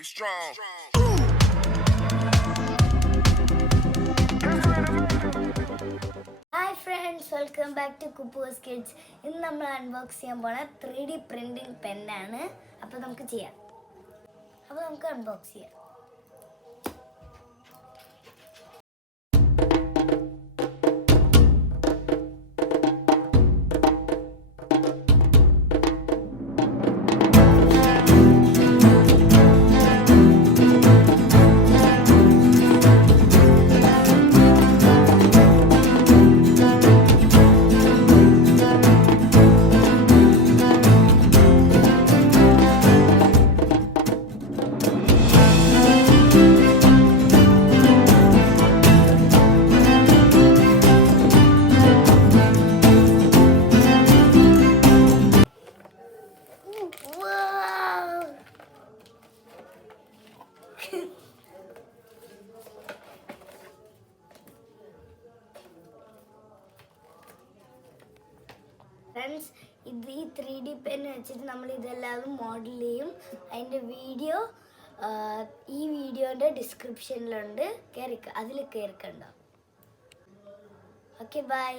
Be strong. Hi friends, welcome back to Kupoos Kids. ഇന്ന് നമ്മൾ unbox ചെയ്യാൻ പോണ 3D പ്രിന്റിംഗ് പെന്നാണ്. അപ്പോൾ നമുക്ക് അൺബോക്സ് ചെയ്യാം. ഫ്രണ്ട്സ്, ഇത് ഈ 3D പെൻ വെച്ചിട്ട് നമ്മൾ ഇതെല്ലാം മോഡൽ ചെയ്യും. അതിൻ്റെ വീഡിയോ ഈ വീഡിയോൻ്റെ ഡിസ്ക്രിപ്ഷനിലുണ്ട്, അതിൽ കയറിക്കണ്ടോ. Okay, by.